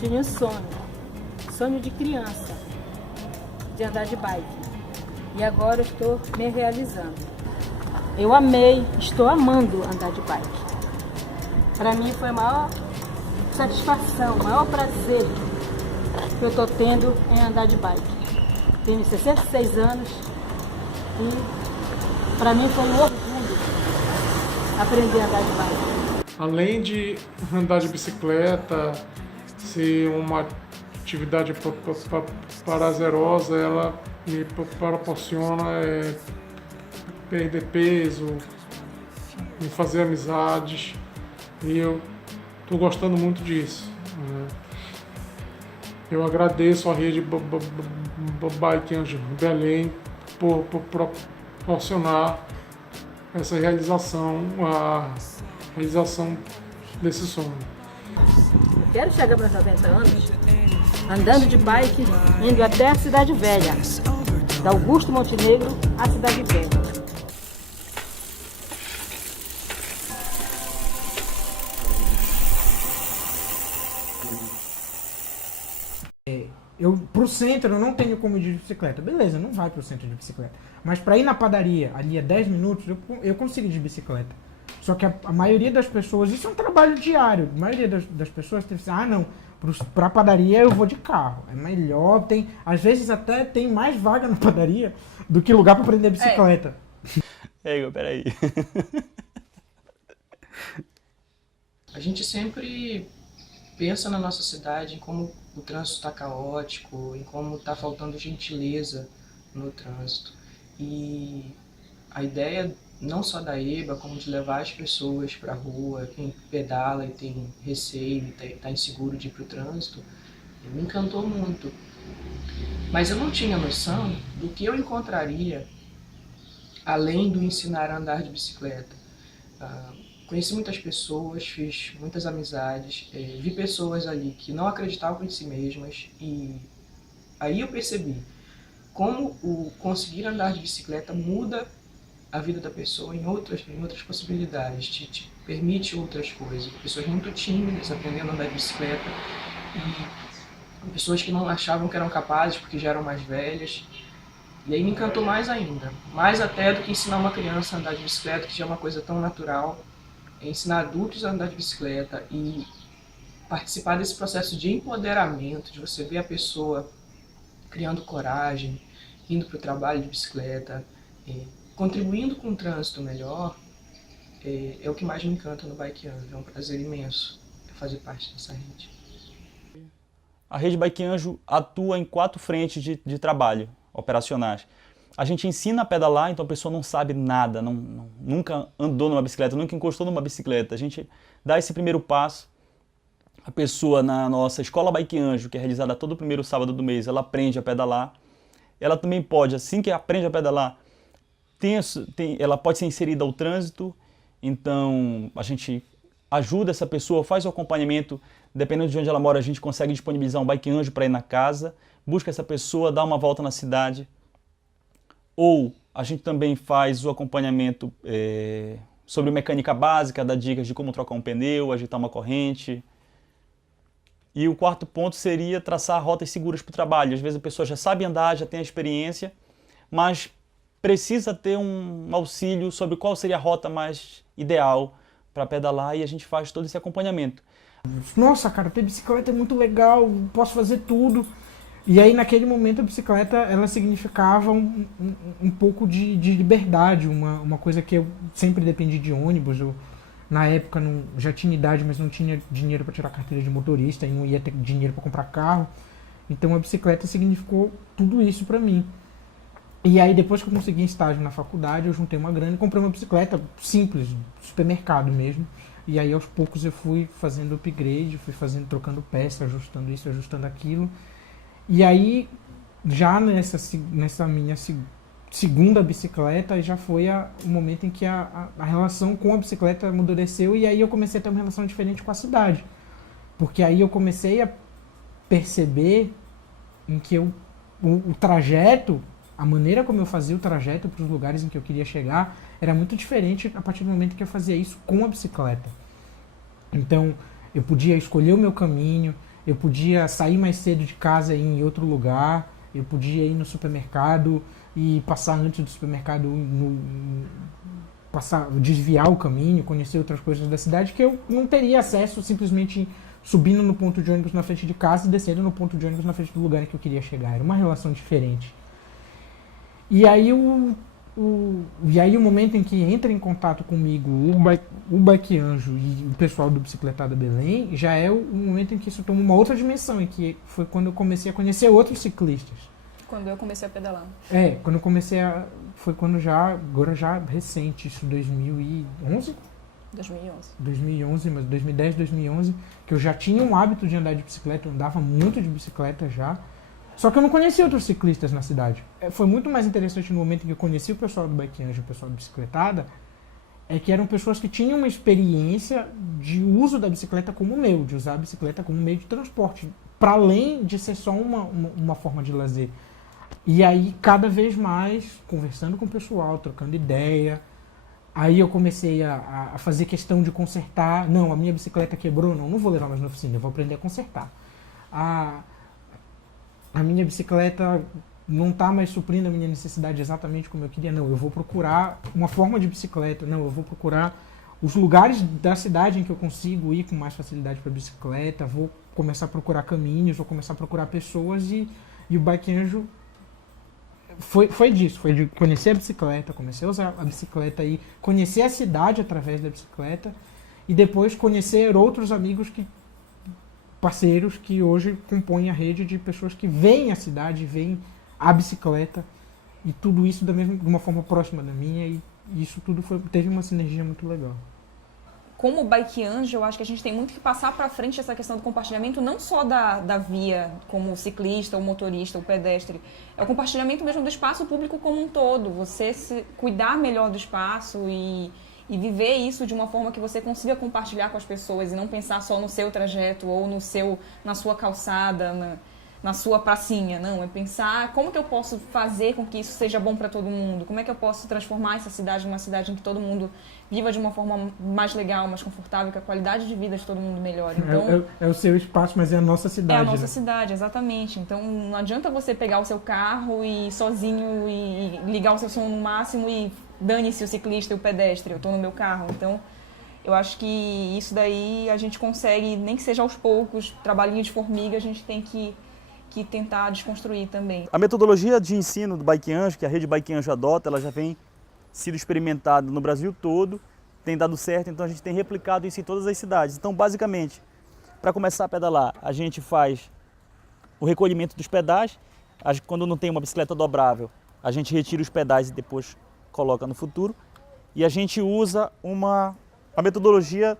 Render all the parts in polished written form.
tinha um sonho de criança, de andar de bike. E agora eu estou me realizando. Eu amei, estou amando andar de bike. Para mim foi a maior satisfação, o maior prazer que eu estou tendo em andar de bike. Tenho 66 anos e para mim foi um orgulho aprender a andar de bike. Além de andar de bicicleta, ser uma atividade prazerosa, ela me proporciona perder peso, me fazer amizades, e eu estou gostando muito disso. Eu agradeço a rede Bike Anjo Belém por proporcionar essa realização, a realização desse sonho. Eu quero chegar para os 90 anos andando de bike, indo até a Cidade Velha, da Augusto Montenegro à Cidade Velha. Pro centro eu não tenho como ir de bicicleta. Beleza, não vai pro centro de bicicleta. Mas para ir na padaria ali a 10 minutos, eu consigo ir de bicicleta. Só que a maioria das pessoas, isso é um trabalho diário. A maioria das pessoas tem que dizer, não, pra padaria eu vou de carro. É melhor, às vezes até tem mais vaga na padaria do que lugar para aprender bicicleta. Igor, peraí. A gente sempre pensa na nossa cidade, em como o trânsito está caótico, em como está faltando gentileza no trânsito. E a ideia não só da EBA, como de levar as pessoas para a rua, quem pedala e tem receio, está inseguro de ir para o trânsito, me encantou muito. Mas eu não tinha noção do que eu encontraria além do ensinar a andar de bicicleta. Conheci muitas pessoas, fiz muitas amizades, vi pessoas ali que não acreditavam em si mesmas, e aí eu percebi como o conseguir andar de bicicleta muda a vida da pessoa em outras possibilidades, te permite outras coisas. Pessoas muito tímidas aprendendo a andar de bicicleta, e pessoas que não achavam que eram capazes porque já eram mais velhas. E aí me encantou mais ainda, mais até do que ensinar uma criança a andar de bicicleta, que já é uma coisa tão natural. Ensinar adultos a andar de bicicleta e participar desse processo de empoderamento, de você ver a pessoa criando coragem, indo para o trabalho de bicicleta, contribuindo com um trânsito melhor, é o que mais me encanta no Bike Anjo. É um prazer imenso fazer parte dessa rede. A rede Bike Anjo atua em 4 frentes de trabalho operacionais. A gente ensina a pedalar, então a pessoa não sabe nada, nunca andou numa bicicleta, nunca encostou numa bicicleta. A gente dá esse primeiro passo. A pessoa na nossa Escola Bike Anjo, que é realizada todo primeiro sábado do mês, ela aprende a pedalar. Ela também pode, assim que aprende a pedalar, ela pode ser inserida ao trânsito. Então a gente ajuda essa pessoa, faz o acompanhamento. Dependendo de onde ela mora, a gente consegue disponibilizar um Bike Anjo para ir na casa, busca essa pessoa, dá uma volta na cidade. Ou a gente também faz o acompanhamento sobre mecânica básica, dá dicas de como trocar um pneu, ajeitar uma corrente. E o 4º ponto seria traçar rotas seguras para o trabalho. Às vezes a pessoa já sabe andar, já tem a experiência, mas precisa ter um auxílio sobre qual seria a rota mais ideal para pedalar, e a gente faz todo esse acompanhamento. Nossa, cara, ter bicicleta é muito legal, posso fazer tudo. E aí, naquele momento, a bicicleta, ela significava um pouco de liberdade, uma coisa que eu sempre dependi de ônibus. Eu, na época, já tinha idade, mas não tinha dinheiro para tirar carteira de motorista e não ia ter dinheiro para comprar carro. Então, a bicicleta significou tudo isso para mim. E aí, depois que eu consegui estágio na faculdade, eu juntei uma grana e comprei uma bicicleta simples, supermercado mesmo. E aí, aos poucos, eu fui fazendo upgrade, trocando peça, ajustando isso, ajustando aquilo. E aí, já nessa minha segunda bicicleta, já foi o momento em que a relação com a bicicleta amadureceu, e aí eu comecei a ter uma relação diferente com a cidade. Porque aí eu comecei a perceber em que o trajeto, a maneira como eu fazia o trajeto para os lugares em que eu queria chegar, era muito diferente a partir do momento que eu fazia isso com a bicicleta. Então, eu podia escolher o meu caminho, eu podia sair mais cedo de casa e ir em outro lugar, eu podia ir no supermercado e passar antes do supermercado, desviar o caminho, conhecer outras coisas da cidade que eu não teria acesso simplesmente subindo no ponto de ônibus na frente de casa e descendo no ponto de ônibus na frente do lugar em que eu queria chegar. Era uma relação diferente. E aí o momento em que entra em contato comigo o Bike Anjo e o pessoal do Bicicletada Belém, já é o momento em que isso toma uma outra dimensão, em que foi quando eu comecei a conhecer outros ciclistas. Quando eu comecei a pedalar. Quando eu comecei a... Foi quando agora já recente, isso 2011? 2011, mas 2010, 2011, que eu já tinha um hábito de andar de bicicleta, eu andava muito de bicicleta já, só que eu não conhecia outros ciclistas na cidade. Foi muito mais interessante no momento em que eu conheci o pessoal do Bike Anjo, o pessoal do Bicicletada, que eram pessoas que tinham uma experiência de uso da bicicleta como o meu, de usar a bicicleta como meio de transporte, para além de ser só uma forma de lazer. E aí, cada vez mais, conversando com o pessoal, trocando ideia, aí eu comecei a fazer questão de consertar. Não, a minha bicicleta quebrou, não vou levar mais na oficina, eu vou aprender a consertar. A minha bicicleta não está mais suprindo a minha necessidade exatamente como eu queria, não, eu vou procurar uma forma de bicicleta, não, eu vou procurar os lugares da cidade em que eu consigo ir com mais facilidade para bicicleta, vou começar a procurar caminhos, vou começar a procurar pessoas e o Bike Anjo foi disso, foi de conhecer a bicicleta, comecei a usar a bicicleta e conhecer a cidade através da bicicleta e depois conhecer outros amigos, parceiros que hoje compõem a rede de pessoas que veem a cidade, veem a bicicleta e tudo isso de uma forma próxima da minha e isso tudo teve uma sinergia muito legal. Como Bike Anjo, eu acho que a gente tem muito que passar para frente essa questão do compartilhamento, não só da via, como o ciclista, o motorista, o pedestre. É o compartilhamento mesmo do espaço público como um todo. Você se cuidar melhor do espaço e viver isso de uma forma que você consiga compartilhar com as pessoas e não pensar só no seu trajeto ou na sua calçada, na sua pracinha. Não, é pensar como que eu posso fazer com que isso seja bom para todo mundo, como é que eu posso transformar essa cidade numa cidade em que todo mundo viva de uma forma mais legal, mais confortável, que a qualidade de vida de todo mundo melhore. Então, é o seu espaço, mas é a nossa cidade. É a nossa cidade, exatamente. Então não adianta você pegar o seu carro e ir sozinho e ligar o seu som no máximo e dane-se o ciclista e o pedestre, eu estou no meu carro. Então eu acho que isso daí a gente consegue, nem que seja aos poucos, trabalhinho de formiga, a gente tem que tentar desconstruir também. A metodologia de ensino do Bike Anjo, que a rede Bike Anjo adota, ela já vem sido experimentada no Brasil todo, tem dado certo, então a gente tem replicado isso em todas as cidades. Então, basicamente, para começar a pedalar, a gente faz o recolhimento dos pedais. Quando não tem uma bicicleta dobrável, a gente retira os pedais e depois coloca no futuro. E a gente usa a metodologia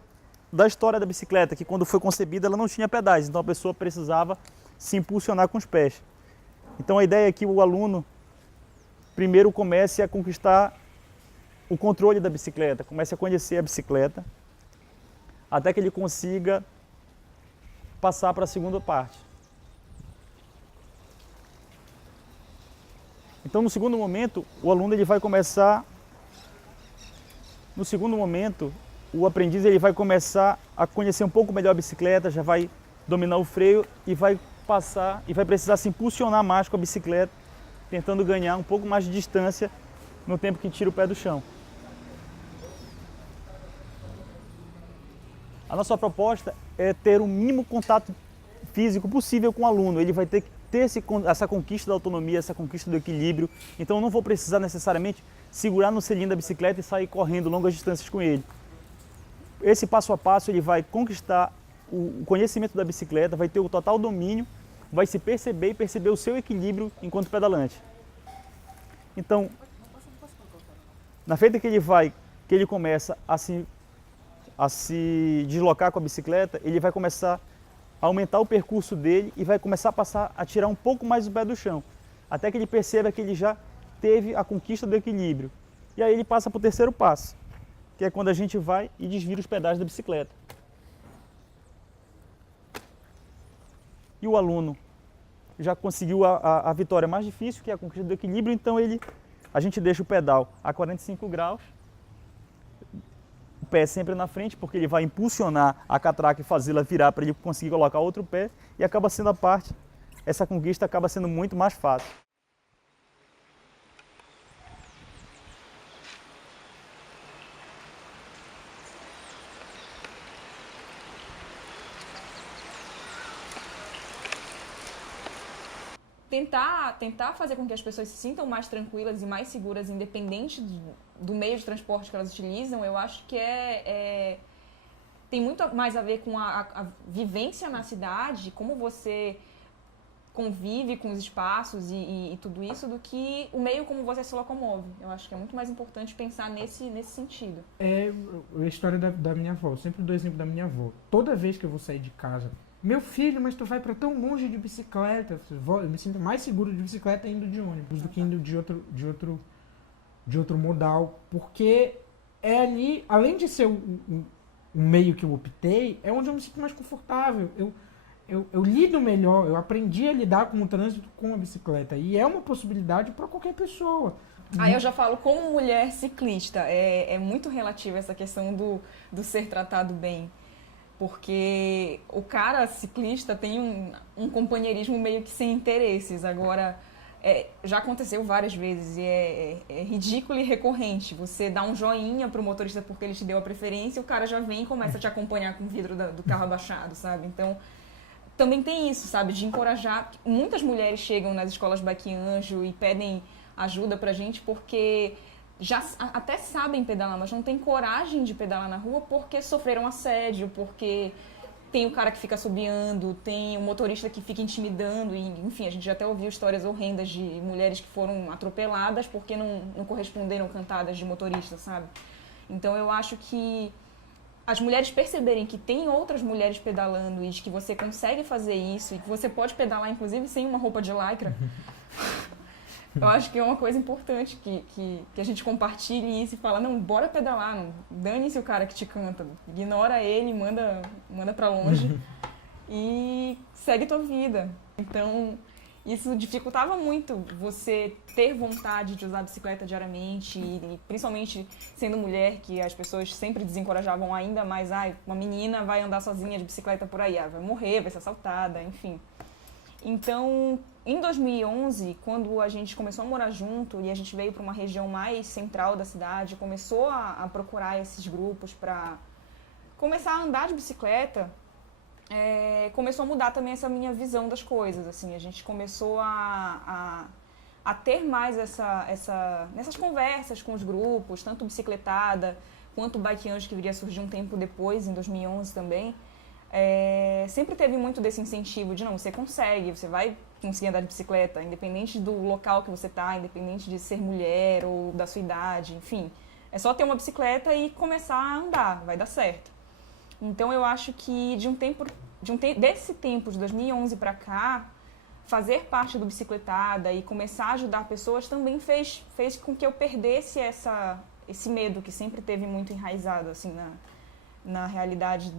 da história da bicicleta, que quando foi concebida ela não tinha pedais, então a pessoa precisava se impulsionar com os pés. Então a ideia é que o aluno primeiro comece a conquistar o controle da bicicleta, comece a conhecer a bicicleta, até que ele consiga passar para a segunda parte. Então no segundo momento, o aluno ele vai começar, o aprendiz ele vai começar a conhecer um pouco melhor a bicicleta, já vai dominar o freio e vai precisar se impulsionar mais com a bicicleta, tentando ganhar um pouco mais de distância no tempo que tira o pé do chão. A nossa proposta é ter o mínimo contato físico possível com o aluno. Ele vai ter que ter essa conquista da autonomia, essa conquista do equilíbrio. Então eu não vou precisar necessariamente segurar no selim da bicicleta e sair correndo longas distâncias com ele. Esse passo a passo ele vai conquistar o conhecimento da bicicleta, vai ter o total domínio, vai se perceber e perceber o seu equilíbrio enquanto pedalante. Então, na feita que ele começa a se deslocar com a bicicleta, ele vai começar a aumentar o percurso dele e vai começar a tirar um pouco mais o pé do chão, até que ele perceba que ele já teve a conquista do equilíbrio. E aí ele passa para o terceiro passo, que é quando a gente vai e desvira os pedais da bicicleta. E o aluno já conseguiu a vitória mais difícil, que é a conquista do equilíbrio, então a gente deixa o pedal a 45 graus, pé sempre na frente, porque ele vai impulsionar a catraca e fazê-la virar para ele conseguir colocar outro pé, e acaba sendo essa conquista acaba sendo muito mais fácil. Tentar fazer com que as pessoas se sintam mais tranquilas e mais seguras, independente do meio de transporte que elas utilizam, eu acho que tem muito mais a ver com a vivência na cidade, como você convive com os espaços e tudo isso, do que o meio como você se locomove. Eu acho que é muito mais importante pensar nesse sentido. É a história da minha avó, eu sempre dou exemplo da minha avó. Toda vez que eu vou sair de casa, meu filho, mas tu vai pra tão longe de bicicleta. Eu me sinto mais seguro de bicicleta indo de ônibus do que indo de outro modal. Porque é ali, além de ser o meio que eu optei, é onde eu me sinto mais confortável. Eu lido melhor, eu aprendi a lidar com o trânsito com a bicicleta. E é uma possibilidade para qualquer pessoa. Aí eu já falo, como mulher ciclista, é muito relativa essa questão do ser tratado bem. Porque o cara ciclista tem um companheirismo meio que sem interesses. Agora, já aconteceu várias vezes e é ridículo e recorrente. Você dá um joinha pro motorista porque ele te deu a preferência e o cara já vem e começa a te acompanhar com o vidro do carro abaixado, sabe? Então, também tem isso, sabe? De encorajar. Muitas mulheres chegam nas escolas Bike Anjo e pedem ajuda pra gente porque já até sabem pedalar, mas não têm coragem de pedalar na rua porque sofreram assédio, porque tem o cara que fica assobiando, tem o motorista que fica intimidando, e enfim, a gente já até ouviu histórias horrendas de mulheres que foram atropeladas porque não corresponderam cantadas de motorista, sabe? Então eu acho que as mulheres perceberem que tem outras mulheres pedalando e de que você consegue fazer isso, e que você pode pedalar inclusive sem uma roupa de lycra, eu acho que é uma coisa importante que a gente compartilhe isso e fala, não, bora pedalar, não, dane-se o cara que te canta, ignora ele, manda pra longe e segue tua vida. Então, isso dificultava muito você ter vontade de usar a bicicleta diariamente e principalmente sendo mulher, que as pessoas sempre desencorajavam ainda mais, uma menina vai andar sozinha de bicicleta por aí, vai morrer, vai ser assaltada, enfim. Então, em 2011, quando a gente começou a morar junto e a gente veio para uma região mais central da cidade, começou a procurar esses grupos para começar a andar de bicicleta, começou a mudar também essa minha visão das coisas. Assim, a gente começou a ter mais nessas conversas com os grupos, tanto bicicletada quanto Bike Anjo, que viria a surgir um tempo depois, em 2011 também. Sempre teve muito desse incentivo de não, você consegue, você vai conseguir andar de bicicleta, independente do local que você está, independente de ser mulher ou da sua idade, enfim. É só ter uma bicicleta e começar a andar, vai dar certo. Então eu acho que desse tempo de 2011 para cá, fazer parte do Bicicletada e começar a ajudar pessoas também fez com que eu perdesse esse medo que sempre teve muito enraizado assim na realidade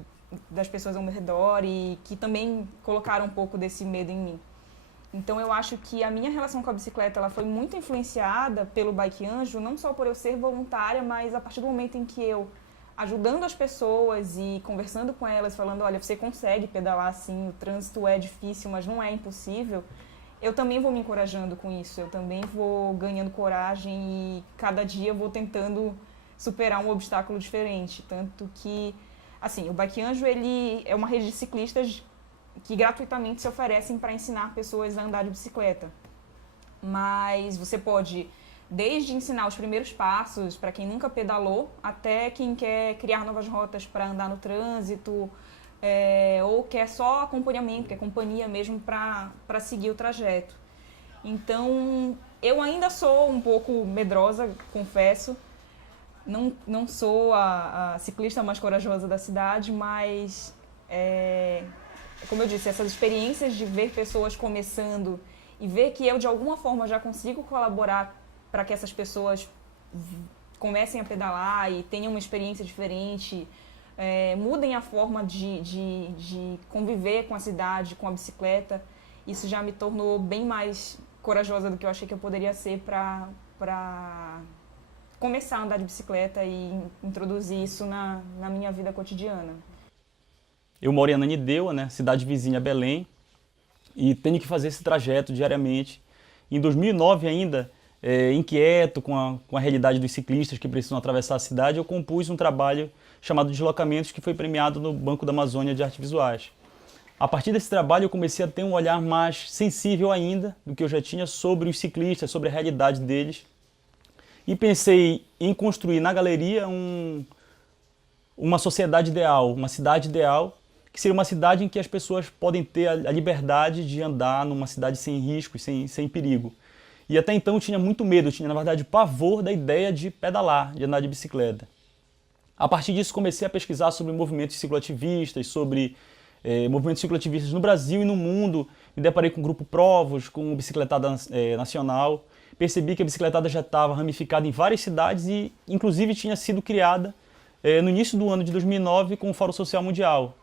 das pessoas ao meu redor e que também colocaram um pouco desse medo em mim. Então eu acho que a minha relação com a bicicleta ela foi muito influenciada pelo Bike Anjo, não só por eu ser voluntária, mas a partir do momento em que eu, ajudando as pessoas e conversando com elas, falando, olha, você consegue pedalar assim, o trânsito é difícil, mas não é impossível, eu também vou me encorajando com isso, eu também vou ganhando coragem e cada dia eu vou tentando superar um obstáculo diferente, tanto que assim, o Bike Anjo, ele é uma rede de ciclistas que gratuitamente se oferecem para ensinar pessoas a andar de bicicleta. Mas você pode, desde ensinar os primeiros passos para quem nunca pedalou, até quem quer criar novas rotas para andar no trânsito, ou quer só acompanhamento, quer companhia mesmo para seguir o trajeto. Então, eu ainda sou um pouco medrosa, confesso. Não sou a ciclista mais corajosa da cidade, mas, como eu disse, essas experiências de ver pessoas começando e ver que eu, de alguma forma, já consigo colaborar para que essas pessoas comecem a pedalar e tenham uma experiência diferente, mudem a forma de conviver com a cidade, com a bicicleta, isso já me tornou bem mais corajosa do que eu achei que eu poderia ser para começar a andar de bicicleta e introduzir isso na minha vida cotidiana. Eu moro em Ananindeua, né, cidade vizinha a Belém, e tenho que fazer esse trajeto diariamente. Em 2009 ainda, inquieto com a realidade dos ciclistas que precisam atravessar a cidade, eu compus um trabalho chamado Deslocamentos, que foi premiado no Banco da Amazônia de Artes Visuais. A partir desse trabalho eu comecei a ter um olhar mais sensível ainda do que eu já tinha sobre os ciclistas, sobre a realidade deles. E pensei em construir na galeria uma sociedade ideal, uma cidade ideal, que seria uma cidade em que as pessoas podem ter a liberdade de andar numa cidade sem riscos, sem perigo. E até então eu tinha muito medo, eu tinha na verdade pavor da ideia de pedalar, de andar de bicicleta. A partir disso comecei a pesquisar sobre movimentos cicloativistas, sobre movimentos cicloativistas no Brasil e no mundo. Me deparei com o Grupo Provos, com o Bicicletada Nacional. Percebi que a bicicletada já estava ramificada em várias cidades e inclusive tinha sido criada no início do ano de 2009 com o Fórum Social Mundial.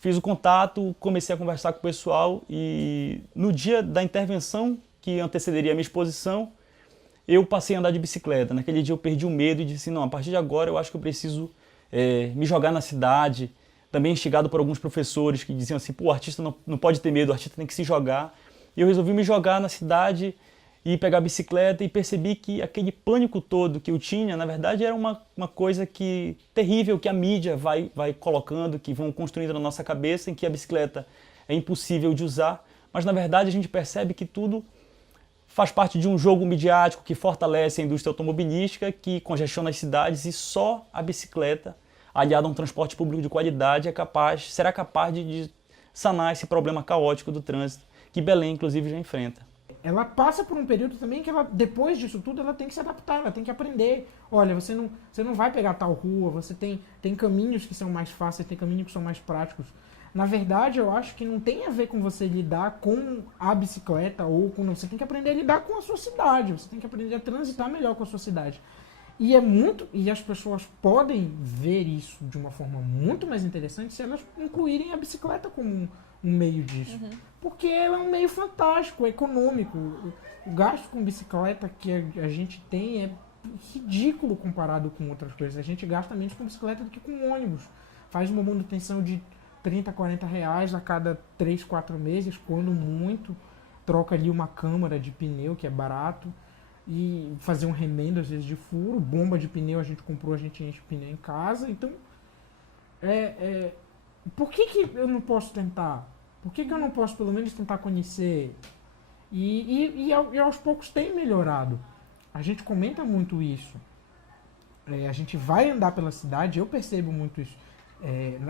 Fiz o contato, comecei a conversar com o pessoal e no dia da intervenção que antecederia a minha exposição, eu passei a andar de bicicleta. Naquele dia eu perdi o medo e disse, não, a partir de agora eu acho que eu preciso me jogar na cidade. Também instigado por alguns professores que diziam assim, pô, o artista não pode ter medo, o artista tem que se jogar. E eu resolvi me jogar na cidade e pegar a bicicleta e percebi que aquele pânico todo que eu tinha, na verdade, era uma coisa terrível que a mídia vai colocando, que vão construindo na nossa cabeça, em que a bicicleta é impossível de usar, mas na verdade a gente percebe que tudo faz parte de um jogo midiático que fortalece a indústria automobilística, que congestiona as cidades e só a bicicleta, aliada a um transporte público de qualidade, será capaz de sanar esse problema caótico do trânsito, que Belém, inclusive, já enfrenta. Ela passa por um período também que ela, depois disso tudo, ela tem que se adaptar, ela tem que aprender. Olha, você não vai pegar tal rua, você tem caminhos que são mais fáceis, tem caminhos que são mais práticos. Na verdade, eu acho que não tem a ver com você lidar com a bicicleta ou com... Não, você tem que aprender a lidar com a sua cidade, você tem que aprender a transitar melhor com a sua cidade. E as pessoas podem ver isso de uma forma muito mais interessante se elas incluírem a bicicleta como um meio disso. Uhum. Porque ela é um meio fantástico, econômico. O gasto com bicicleta que a gente tem é ridículo comparado com outras coisas. A gente gasta menos com bicicleta do que com ônibus. Faz uma manutenção de 30, 40 reais a cada 3, 4 meses, quando muito. Troca ali uma câmara de pneu, que é barato. E fazer um remendo, às vezes, de furo. Bomba de pneu a gente comprou, a gente enche o pneu em casa. Então, por que eu não posso tentar? Por que eu não posso, pelo menos, tentar conhecer? E aos poucos tem melhorado. A gente comenta muito isso. A gente vai andar pela cidade, eu percebo muito isso.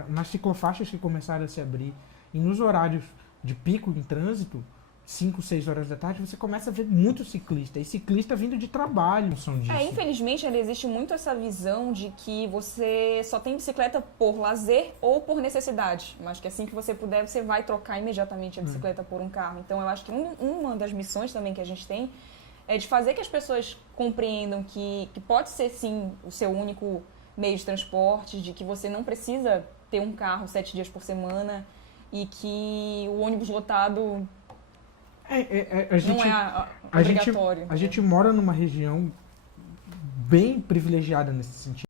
Nas ciclofaixas que começaram a se abrir e nos horários de pico em trânsito, 5, 6 horas da tarde, você começa a ver muito ciclista. E ciclista vindo de trabalho, são disso. Infelizmente, existe muito essa visão de que você só tem bicicleta por lazer ou por necessidade. Mas que assim que você puder, você vai trocar imediatamente a bicicleta por um carro. Então, eu acho que uma das missões também que a gente tem é de fazer que as pessoas compreendam que pode ser, sim, o seu único meio de transporte, de que você não precisa ter um carro 7 dias por semana e que o ônibus lotado... não é obrigatório. A gente mora numa região bem privilegiada nesse sentido.